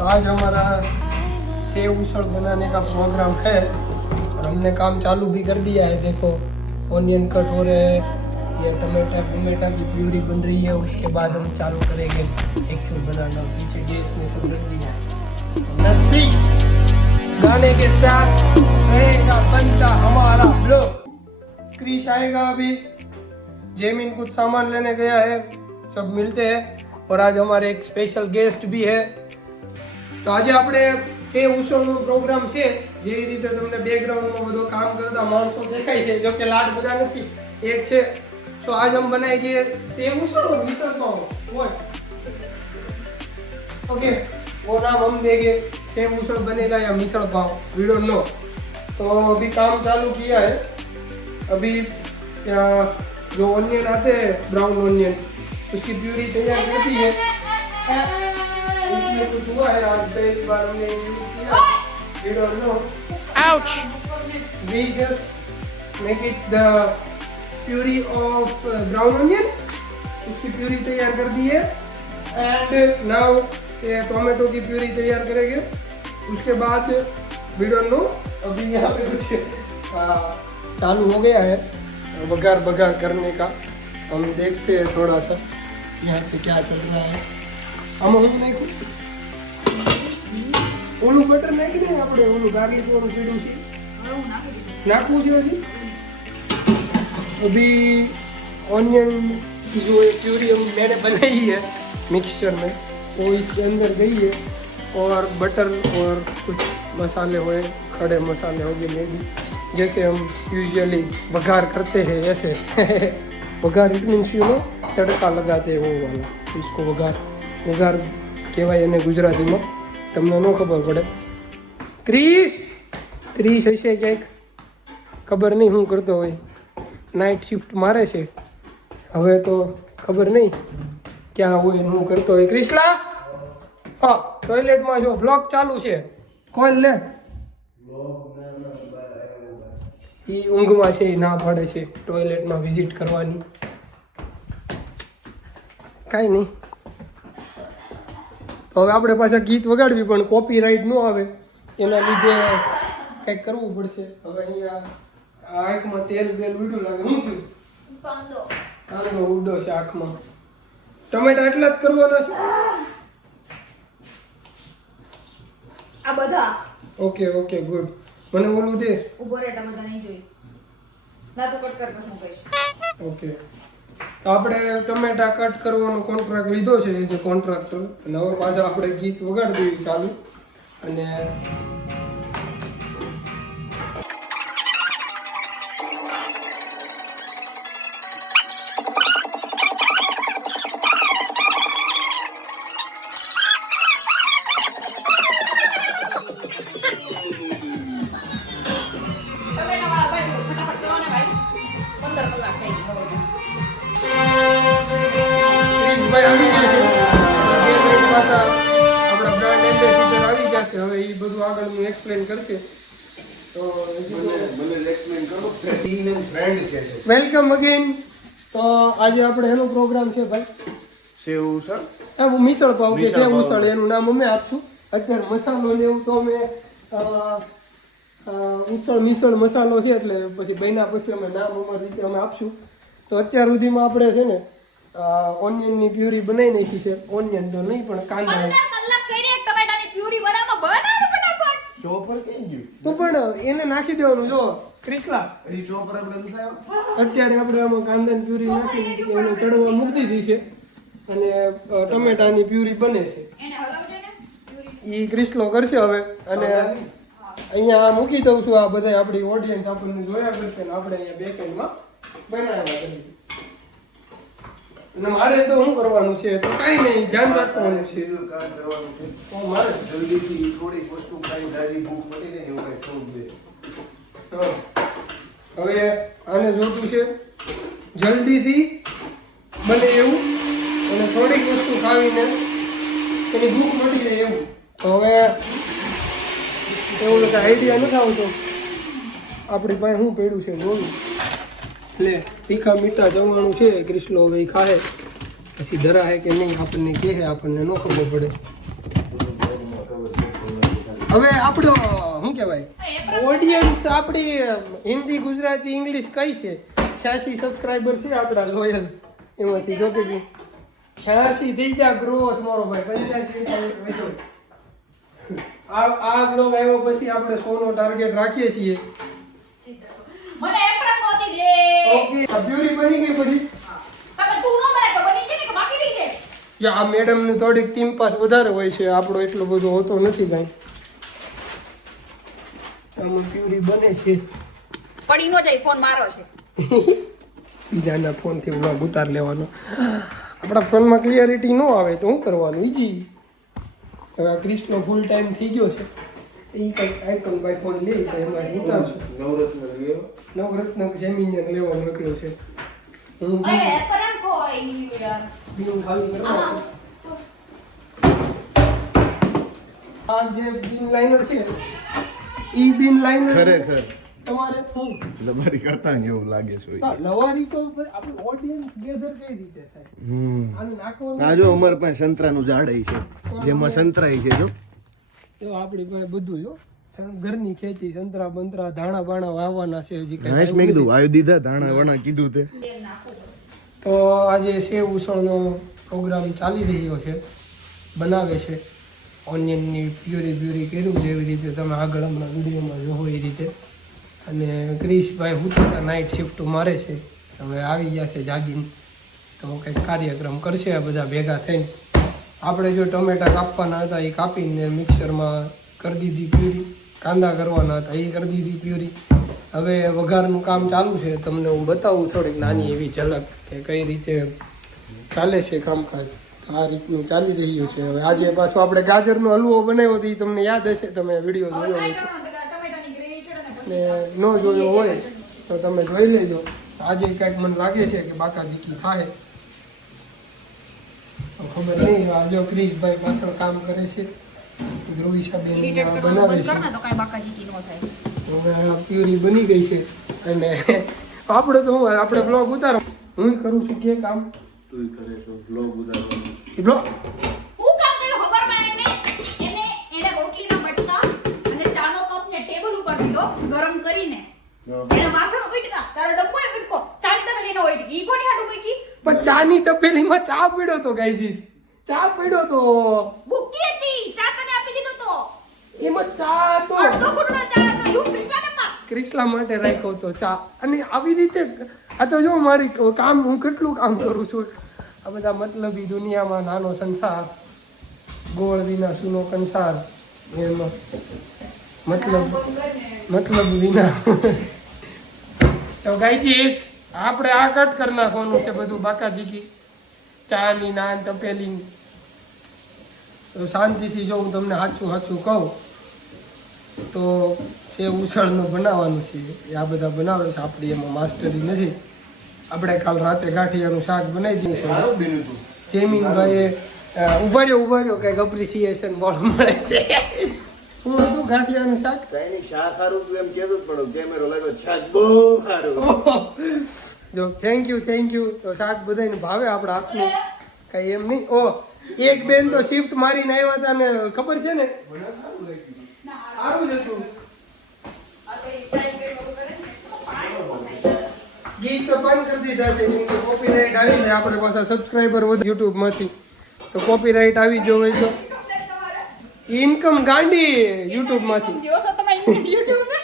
तो आज हमारा सेव उसल बनाने का प्रोग्राम है और हमने काम चालू भी कर दिया है। देखो ऑनियन कट हो रहे हैं, ये टमाटा की प्यूरी बन रही है। उसके बाद हम चालू करेंगे एक्चुअल बनाना। पीछे गैस में सब रख दिया है। गाने के साथ रहेगा बनता हमारा ब्लॉग। क्रिश आएगा अभी, जेमिन कुछ सामान लेने गया है, सब मिलते हैं। और आज हमारे एक स्पेशल गेस्ट भी है। तो आज આપણે સેવ ઉસળનો પ્રોગ્રામ છે। જે રીતે તમને બેકગ્રાઉન્ડમાં બધો કામ કરતા માણસો દેખાય છે, જો કે લાડ બધા નથી, એક છે। તો આજ हम बनाएंगे સેવ ઉસળ और मिसल पाव। ओके, वो नाम हम देंगे, सेव उसल बनेगा या misal pav, we don't no. तो अभी काम चालू किया है। अभी जो ऑनियन आते हैं ब्राउन ऑनियन, उसकी प्यूरी तैयार कर दी है। इसमें कुछ हुआ है, आज पहली बार हमने यूज किया, we don't know. Ouch. We just make it the puree of brown onion. उसकी प्यूरी तैयार कर दी है। एंड नाउ ये टोमेटो की प्यूरी तैयार करेंगे। उसके बाद वी डोंट नो, अभी यहाँ पे कुछ चालू हो गया है बघार करने का। हम देखते हैं थोड़ा सा यहाँ पे क्या चल रहा है। हम नहीं ओलू बटर नहीं कि આપણે ઓલું ગાર્લિક વાળું પીડું છે, નાખવું છે હજી। अभी ऑनियन की जो प्यूरी मैंने बनाई है मिक्सचर में, वो इसके अंदर गई है। और बटर और कुछ मसाले हुए, खड़े मसाले हो गए मे भी, जैसे हम यूजुअली बघार करते हैं ऐसे। बघार इट मीन्स यू नो, तड़का लगाते हैं वो वाला, इसको वघार કહેવાય એને ગુજરાતીમાં। તમને ન ખબર પડે। ક્રિશ હશે કંઈક, ખબર નહીં શું કરતો હોય। નાઇટ શિફ્ટ મારે છે, હવે તો ખબર નહીં ક્યાં હોય શું કરતો હોય। ક્રિશલા, હા ટોયલેટમાં જો બ્લોગ ચાલુ છે, કોલ લે। એ ઊંઘમાં છે, એ ના પાડે છે ટોયલેટમાં વિઝિટ કરવાની। કાંઈ નહીં, હવે આપણે પાછા ગીત વગાડવી, પણ કોપીરાઇટ ન આવે એના લીધે કંઈક કરવું પડશે। હવે અહીંયા આંખમાં તેલ બેલ ઉડ્યું લાગે। શું થયું? કાંદો ઉડ્યો છે આંખમાં। ટમેટા એટલા જ કરવાના છે આ બધા। Okay okay good. મને ઓલું દે। ઉભો રે, ટમેટા નહીં જોઈ ના તો કટ કર, પછી હું કહીશ। ઓકે, તો આપણે ટમેટા કટ કરવાનો કોન્ટ્રાક્ટ લીધો છે એઝ એ કોન્ટ્રાક્ટર। અને હવે પાછા આપણે ગીત વગાડી દેવી ચાલુ। અને एक्सप्लेन करके तो वेलकम अगेन। तो आज આપણે એનો પ્રોગ્રામ છે ભાઈ સેવ ઉસળ, મિસળ પાવ કે સેવ ઉસળ, એનું નામ અમે આપશું। અત્યારે મસાલો ને એવું તો અમે ઉસળ મિસળ મસાલો છે, એટલે પછી બન્યા પછી અમે નામ અમારી રીતે અમે આપશું। તો અત્યાર સુધીમાં આપણે છે ને ઓનિયનની પ્યુરી બનાવી નાખી છે। ઓનિયન તો નહીં પણ કાંદા ચોપર કેમ ગયું તો પણ એને નાખી દેવાનું। જો ક્રિશલા, એ ચોપર આપણે ઉઠાયો, અત્યારે આપણે આમાં કાંદાની પ્યુરી નાખી એને ચડવા મૂકી દીધી છે। અને ટમેટાની પ્યુરી બને છે, એ ક્રિશલો કરશે હવે। અને અહીંયા મૂકી દઉં છું। આ બધા આપણી ઓડિયન્સ આપણને જોયા કરશે ને આપણે અહીંયા બેકેન્ડમાં બનાવ્યા કરીશું। અને મારે તો શું કરવાનું છે, તો કાંઈ નહીં, ધ્યાન રાખવાનું છે। કામ કરવાનું છે। તો મારે જલ્દીથી થોડીક વસ્તુ ખાઈ દાદી ભૂખ મળી જાય એવું કંઈ થોડુંક દે। હવે આને જોતું છે જલ્દીથી બને એવું, અને થોડીક વસ્તુ ખાવીને એની ભૂખ મટી જાય એવું। તો હવે એવું કંઈ આઈડિયા નથી આવતો આપણી પાસે શું પડ્યું છે જોયું। એટલે તીખા મીઠા જમવાનું છે, ક્રિશલો હવે ખાય પછી ધરા હે કે નહીં આપણને કહે, આપણને ન ખબર પડે। હવે આપણો શું કહેવાય ઓડિયન્સ આપણી હિન્દી ગુજરાતી ઇંગ્લિશ કઈ છે 86 સબસ્ક્રાઇબર છે આપણા લોયલ એમાંથી જો કે 86 થઈ ગયા ગ્રોથ મારો ભાઈ 85 આ બ્લોગ આવ્યો પછી આપણે 100 નો ટાર્ગેટ રાખીએ છીએ મને એપ્રન મોતી દે ઓકે બ્યુટી બની ગઈ પછી તમે તું નો બનાય તો બની જાય ને કે બાકી રહી જાય યા આ મેડમ નું થોડીક ટીમ પાસ વધારે હોય છે આપણો એટલો બધો હોતો નથી કાંઈ આમાં પ્યુરી બને છે પડી નો જાય ફોન મારો છે બીજાના ફોનથી વ્લોગ ઉતાર લેવાનો આપણા ફોનમાં ક્લિયરિટી ન આવે તો શું કરવાનું ઈજી હવે આ ક્રિસ્ટનો ફૂલ ટાઈમ થઈ ગયો છે એ કંઈક આઈફોન બાઈફોન લે તો એમાં ઉતારશું નવરત્ન સેમિનિયર લેવા મોકલ્યો છે હું અરે એપ્રન કોઈ યાર બીજું ખાલી કરવા આ જે બીન લાઇનર છે ઈ બીન લાઇનર ખરેખર તમારે શું લબારી કરતા ને એવું લાગે છે લવારી તો આપણું ઓડિયન્સ ગેધર કઈ રીતે થાય આનું નાખવાનું આ જો અમાર પાસે સંતરાનું ઝાડ છે જેમાં સંતરાય છે જો તો આપણી પાસે બધું જો ઘરની ખેતી સંતરા બંતરા ધાણા બાણા વાવવાના છે હજી કઈ મેં કીધું વાવી દીધા ધાણા વણા કીધું તે તો આજે સેવ ઉસળનો પ્રોગ્રામ ચાલી રહ્યો છે બનાવે છે ઓનિયનની પ્યુરી કર્યું જેવી રીતે તમે આગળ હમણાં વિડીયોમાં જોવો એ રીતે અને ક્રિશભાઈ હુતા નાઇટ શિફ્ટ મારે છે હવે આવી ગયા છે જાગીને તો કંઈક કાર્યક્રમ કરશે આ બધા ભેગા થઈને આપણે જો ટમેટા કાપવાના હતા એ કાપીને મિક્સરમાં કરી દીધી પ્યુરી કાંદા કરવાના હતા એ કરી દીધી પ્યુરી હવે વઘારનું કામ ચાલુ છે તમને હું બતાવું થોડીક નાની એવી ઝલક કે કઈ રીતે ચાલે છે કામકાજ આ રીતનું ચાલી રહ્યું છે હવે આજે પાછો આપણે ગાજરનો હલવો બનાવ્યો હતો એ તમને યાદ હશે તમે વિડીયો જોયો હોય તો. ટમેટાની ગ્રેવી ચડે ને ને ન જોયો હોય તો તમે જોઈ લેજો આજે કંઈક મને લાગે છે કે બાકાજીકી થાય ખબર નહીં આજે ક્રિશભાઈ પાછળ કામ કરે છે ધ્રુવિશાબેન ઇરિટેટ કરવાનું બનાવે બંધ છે કર ને તો કાઈ બાકાજીકી નો થાય હવે આ પ્યુરી બની ગઈ છે અને આપણે તો હું આપણે બ્લોગ ઉતારો હું કરું છું કે કામ તું કરે તો બ્લોગ ઉતારવાનું એ બ્લોગ હું કામ કર્યું ખબર માં એને રોટલીના મટકા અને ચાનો કપ ને ટેબલ ઉપર દીધો ગરમ કરીને એને વાસણ ઉટકા તારો ડબ્બો ઉટકો ચાની તમે લઈને હોય ઈ કોની હાટુ મૂકી પણ ચાની તપેલીમાં ચા પીડ્યો તો ગાઈઝ ચા પીડ્યો તો ભૂકી હતી ચા તને આપી દીધો તો એમાં ચા તો અડધો ઘૂંટડો ચા હતો યુ કૃષ્ણાને પા ક્રિષ્લા માટે રાખ્યો તો ચા અને આવી રીતે આ તો જો મારી કામ હું કેટલું કામ કરું છું આ બધા મતલબી દુનિયામાં નાનો સંસાર ગોળ વિના સૂનો કંસાર એમાં મતલબ વિના તો ગાઈજીસ આપણે આ કટ કરી નાખવાનું છે બધું બાકાજીકી ચાની નાન તપેલી તો શાંતિથી જો હું તમને સાચું કહું તો સેવ ઉછળનું બનાવવાનું છે એ આ બધા બનાવે છે આપણી એમાં માસ્ટરી નથી આપણે કાલ રાતે ગાંઠિયાનું શાક બનાવી દઈશું જેમીનભાઈએ ઉભા રહ્યો કંઈક અપ્રિસિએશન બોલ મળે છે હું હતું ગાંઠિયાનું શાક તાઈની શાક હારું તું એમ કહેતો જ પડો કેમેરો લાગ્યો શાક બહુ સારું જો થેન્ક યુ તો શાક બધાને ભાવે આપણા હાથનું કઈ એમ નહીં ઓ એક બેન તો શિફ્ટ મારીને આવ્યા હતા ને ખબર છે ને સારું જ હતું ગીત તો બંધ કરી દીધા છે કેમ કે કોપીરાઇટ આવી જાય આપણે પાછા સબસ્ક્રાઇબર વધે યુટ્યુબમાંથી તો કોપીરાઇટ આવી જો હોય તો ઇન્કમ ગાંડી યુટ્યુબમાંથી જો છો તમે YouTube ને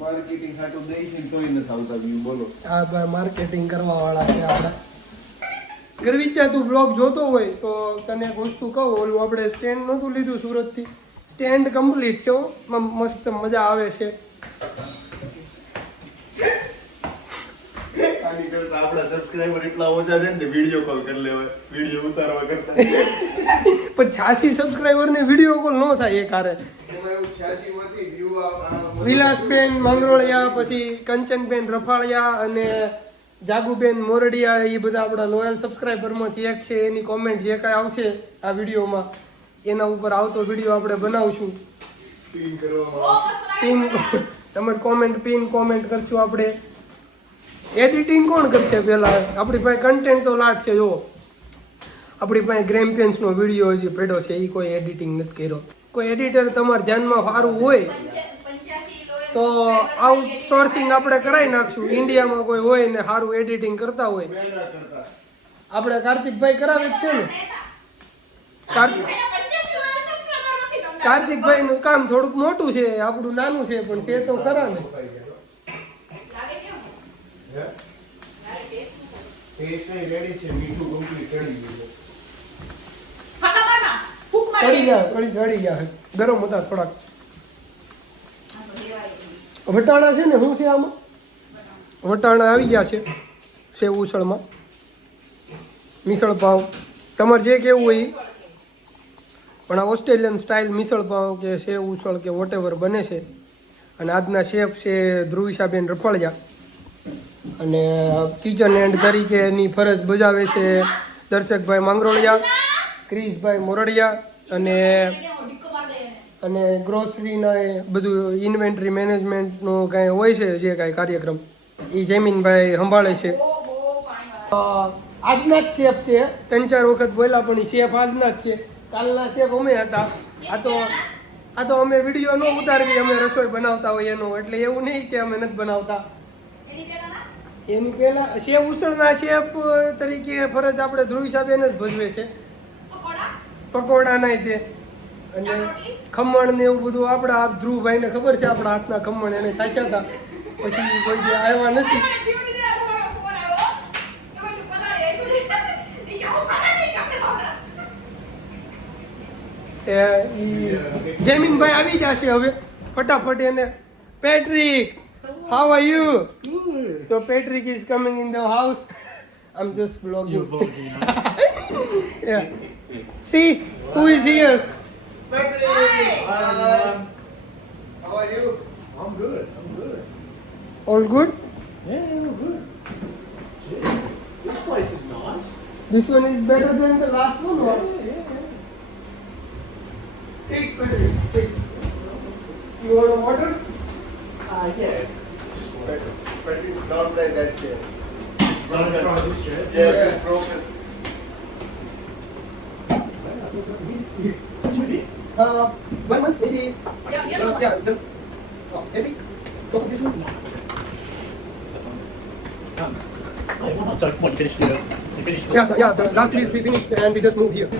માર્કેટિંગ હાટું દઈ છે તોય ન આવતા વ્યૂ બોલો આ માર્કેટિંગ કરવા વાળા છે આપણા ગરવીચા તું બ્લોગ જોતો હોય તો તને એક વસ્તુ કહું ઓલું આપણે સ્ટેન્ડ નહોતું લીધું સુરતથી સ્ટેન્ડ કમ્પ્લીટ છે હો. મસ્ત મજા આવે છે આની કરતા આપણા સબસ્ક્રાઇબર એટલા ઓછા છે ને વિડિયો કોલ કરી લેવાય વિડિયો ઉતારવા કરતા પણ 86 સબસ્ક્રાઇબરને વિડીયો કોલ ન થાય એક હારે એમાં એવું 86 માંથી વ્યૂ વિલાસબેન મંગરોળિયા પછી કંચનબેન રફાળિયા અને જાગુબેન મોરડિયા એ બધા આપણા લોયલ સબસ્ક્રાઇબરમાંથી એક છે એની કોમેન્ટ જે કાંઈ આવશે આ વિડીયોમાં એના ઉપર આવતો વિડીયો આપણે બનાવશું પિન કરવામાં પિન તમારી કોમેન્ટ કરશું આપણે એડિટિંગ કોણ કરશે પહેલા આપણી પાસે કન્ટેન્ટ તો લાટ છે જો આપણી પાસે ગ્રેમ્પિયન્સનો વિડીયો હજી પડ્યો છે, એ કોઈ એડિટિંગ નથી કર્યો. કોઈ એડિટર તમારા ધ્યાનમાં સારું હોય 85 લોએ તો આઉટસોર્સિંગ આપણે કરાવી નાખશું. ઇન્ડિયામાં કોઈ હોય ને સારું એડિટિંગ કરતા હોય, આપણે કાર્તિકભાઈ કરાવે જ છે ને. કાર્તિકભાઈ નું કામ થોડુંક મોટું છે, આપણું નાનું છે, પણ છે તો ખરા ને. ચડી ગયા ગરમ હતા થોડાક. વટાણા છે ને, શું છે આમાં? વટાણા આવી ગયા છે સેવ ઉસળમાં. મિસળ પાવ તમારે જે કેવું હોય ઈ. પણ આ ઓસ્ટ્રેલિયન સ્ટાઇલ મિસળ પાવ કે સેવ ઉસળ કે વોટેવર બને છે. અને આજના શેફ છે ધ્રુવિશાબેન રફાળિયા, અને કિચન એન્ડ તરીકે એની ફરજ બજાવે છે દર્શકભાઈ માંગરોળિયા, ક્રિશભાઈ મોરડિયા, અને ગ્રોસરીના એ બધું ઇન્વેન્ટરી મેનેજમેન્ટનું કાંઈ હોય છે જે કાંઈ કાર્યક્રમ એ જયમીનભાઈ સંભાળે છે. આજના જ શેફ છે, 3-4 વખત બોલ્યા પણ એ શેફ આજના જ છે. કાલના શેફ અમે હતા. આ તો અમે વિડીયો ન ઉતારવી, અમે રસોઈ બનાવતા હોય એનો, એટલે એવું નહીં કે અમે નથી બનાવતા. એની પહેલા શેફ ઉસળના શેફ તરીકે ફરજ આપણે ધ્રુવિશાબેન જ ભજવે છે. પકોડા નહીં તે, અને ખમણ ને એવું બધું આપણા ધ્રુવભાઈને ખબર છે, આપણા હાથના ખમણ એને સાચ્યા હતા, પછી કોઈ જે આવ્યા નથી. જયમીનભાઈ આવી જશે હવે ફટાફટ. એને પેટ્રિક, હાઉ આર યુ? તો Patrick is coming in the house. I M just vlogging. Yeah. See who is here? Patrick! How are you? I'm good. All good? Yeah, all good. Jeez, this place is nice. This one is better than the last one, or? Sit, Patrick, sit. You want water? Yeah. Patrick, don't play that chair. Wanna try this chair? Yeah, it's broken. One month, maybe. Yeah, just. Oh, is it? Go for this one. Wait, one month. So, what, you finished the Yeah, the last piece we finished and we just moved here.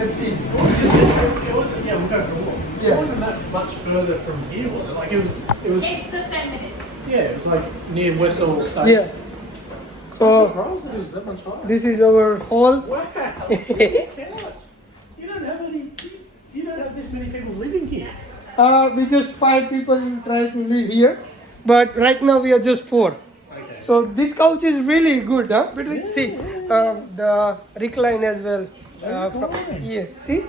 Let's see. It wasn't, yeah, we'll go for a walk. Yeah. It wasn't that much further from here, was it? Like, it was, 8 to 10 minutes. yeah, it was like near Westall Station. Yeah. So, Surprised it was that much higher. this is our hall. Wow, look at this couch. You don't have this many people living here. We just 5 people try to live here, but right now we are just 4. Okay. So this couch is really good, huh? Patrick? See, the recline as well. Very nice. Yeah, see?